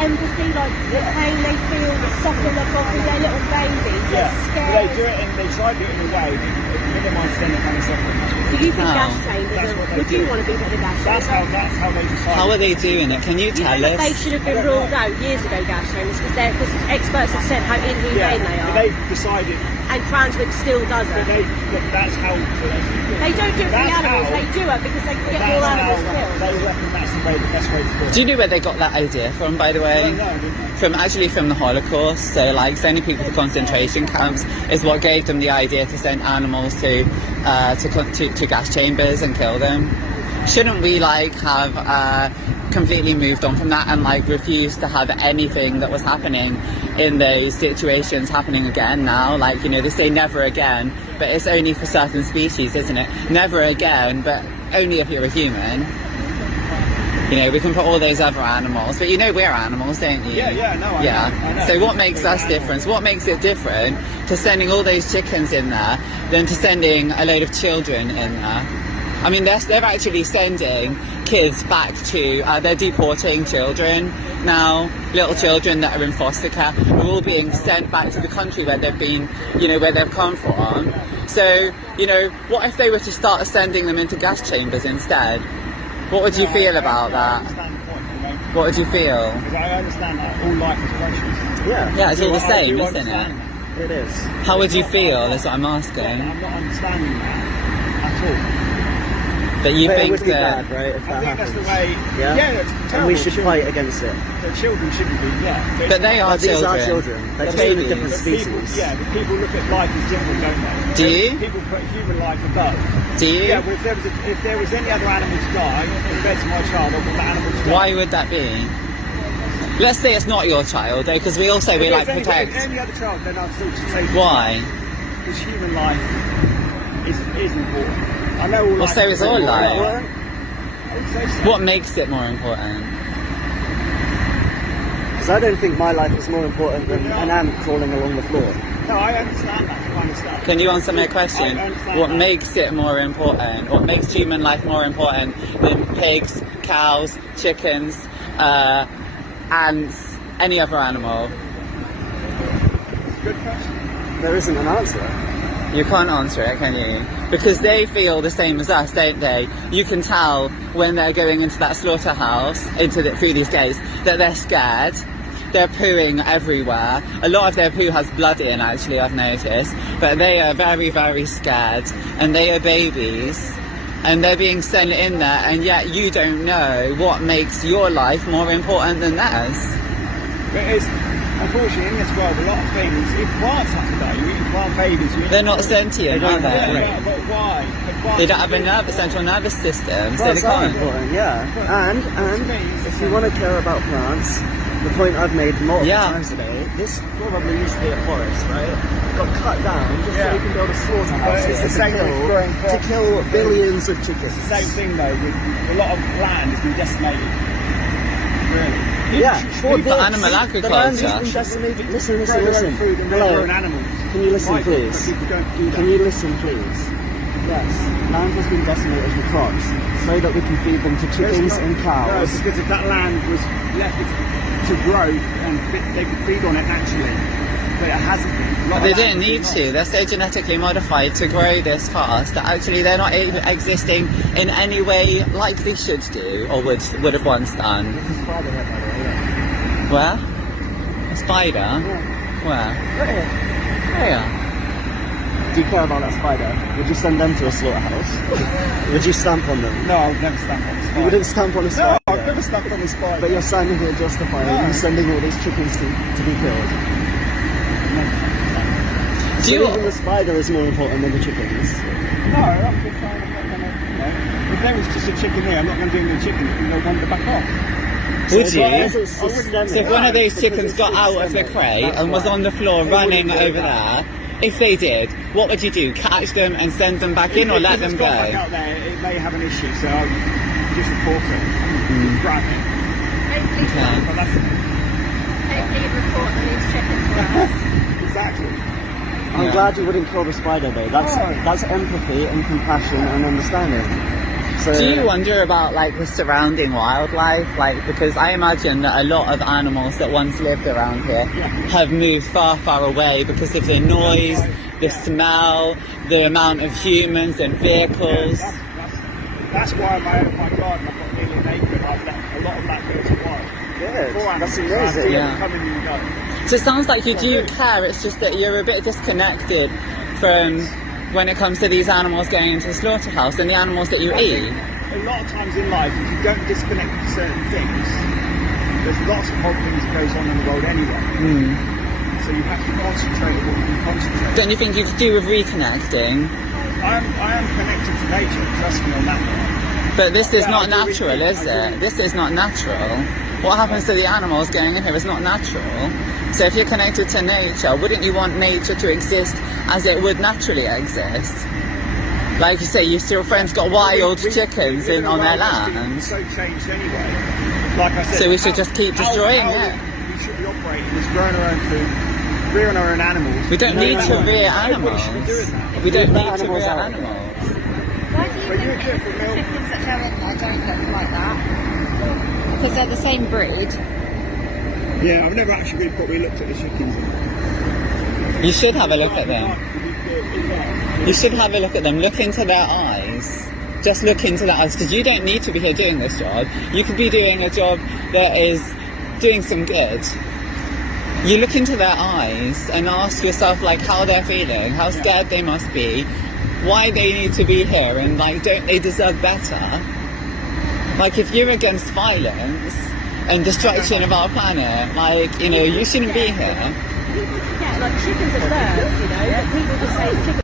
empathy, like the pain they feel, the suffering they've got through their little babies. Yeah, They're scared. they do it and they try to do it in a way that minimise them kind of suffering. So you think gas chambers would you want to be put in a gas chamber? That's how they decide. How are they doing it? Can you tell know us? They should have been ruled out years ago, gas chambers, because experts have said how inhumane they are. They decided. And Cranswick still does it. That's how. They don't do it for the animals, they do it because they can get more animals killed. They reckon that's the best way to do it. Do you know where they got that idea from, by the way? No. From the Holocaust. So, like, sending people to concentration camps is what gave them the idea to send animals to gas chambers and kill them. Shouldn't we, like, have completely moved on from that and, like, refused to have anything that was happening in those situations happening again now? Like, you know, they say never again, but it's only for certain species, isn't it? Never again, but only if you're a human. You know, we can put all those other animals, but you know we're animals, don't you? Yeah, no, I know. So what makes us different? What makes it different to sending all those chickens in there than to sending a load of children in there? I mean, they're actually sending kids back to, they're deporting children now, little children that are in foster care are all being sent back to the country where they've been, you know, where they've come from. So, you know, what if they were to start sending them into gas chambers instead? What would you feel about that? What would you feel? Because I understand that all life is precious. Yeah, it's all the same, isn't it? It is. How would you feel, is what I'm asking. I'm not understanding that at all. But you think it would be that... bad, right, if that happens. That's the way... Yeah, it's terrible. and we should fight against it. The children shouldn't be, But they are These children. are children. They're They're children of different babies. species. But people look at life as different, don't they? Do you? People put human life above. Do you? Yeah, well, if there was any other animal to die, compared to my child, I want the animal to die. Why would that be? Let's say it's not your child, though, because we all say we like protect. Any other child, then I'd still say... Why? Because human life is important. I know all Well, life so is all life. important. What makes it more important? Because I don't think my life is more important than an ant crawling along the floor. No, I understand that kind of stuff. Can you answer my question? I understand What that. makes it more important? What makes human life more important than pigs, cows, chickens, ants, any other animal? Good question. There isn't an answer. You can't answer it, can you? Because they feel the same as us, don't they? You can tell when they're going into that slaughterhouse, through these gates, that they're scared. They're pooing everywhere. A lot of their poo has blood in, actually, I've noticed. But they are very, very scared. And they are babies. And they're being sent in there, and yet you don't know what makes your life more important than theirs. But it's, unfortunately, in this world, a lot of things, if plants have to die, you eat plant babies. They're not sentient, are they? Yeah, but why? They don't have a central nervous system, so they Plants are can't. important, yeah. And if you want to care about plants, the point I've made multiple times today, this probably used to be a forest, right? Got cut down just so you can build a slaughterhouse. It's the same with growing crops. To kill billions of chickens. It's the same thing though, a lot of land has been decimated. Really? Yeah, for animal agriculture. The land has been decimated. Listen. Food and Hello. animals. Can you listen, please? People don't do that. Can you listen, please? Yes, land has been decimated for crops so that we can feed them to chickens and cows. No, because if that land was left to grow and they could feed on it naturally, but it hasn't been. They didn't need to. They're so genetically modified to grow this fast that actually they're not existing in any way like they should do or would have once done. There's a spider here, by the way. Yeah. Where? A spider? Yeah. Where? Right here. Where? Do you care about that spider? Would you send them to a slaughterhouse? Would you stamp on them? No, I would never stamp on a spider. You wouldn't stamp on a spider? No, I've never stamped on a spider. But you're standing here justifying you sending all these chickens to be killed. So even the spider is more important than the chickens. No, I'm just saying I'm not going to, if there was just a chicken here, I'm not going to do any chicken, they'll wander back off. Would So you? so So if one of those chickens got out of the crate and was on the floor running over there, if they did, what would you do? Catch them and send them back in or let them go? If it's got back out there, it may have an issue, so I'll just report it. Just grab it. But that's Hopefully you'd report on these chickens for us. exactly. I'm glad you wouldn't kill the spider though. That's empathy and compassion and understanding. So, do you wonder about like the surrounding wildlife? Like, because I imagine that a lot of animals that once lived around here have moved far, far away because of the noise, the smell, the amount of humans and vehicles. That's why my garden, I've got nearly an acre, and I've left a lot of that go to wild. yeah, that's amazing. Yeah. Come in and go. So it sounds like you do care, it's just that you're a bit disconnected from when it comes to these animals going into the slaughterhouse and the animals that you eat. A lot of times in life, if you don't disconnect from certain things, there's lots of horrible things that goes on in the world anyway. So you have to concentrate on what you can concentrate. Don't you think you could do with reconnecting? I am connected to nature, trust me on that one. But this is Yeah, not I do natural, think- is it? This is not natural. What happens to the animals going in here is not natural. So if you're connected to nature, wouldn't you want nature to exist as it would naturally exist? Like you say, your friend's got wild chickens we live on a their world that's land. so changed anyway. Like I said, So we should just keep destroying it. We should be operating is growing our own food, rearing our own animals. We don't need to rear Everybody animals. should be doing that. We don't Leave the need to animals rear out. animals. Why do you But you think do it for milk. chickens that go in there don't look like that? Because they're the same breed. Yeah, I've never actually really looked at the chickens. You should have a look at them. You should have a look at them. Look into their eyes. Just look into their eyes, because you don't need to be here doing this job. You could be doing a job that is doing some good. You look into their eyes and ask yourself like how they're feeling, how scared they must be, why they need to be here, and like don't they deserve better? Like if you're against violence and destruction of our planet, like, you know, you shouldn't be here. People forget, like chickens are birds, you know, but people just say chickens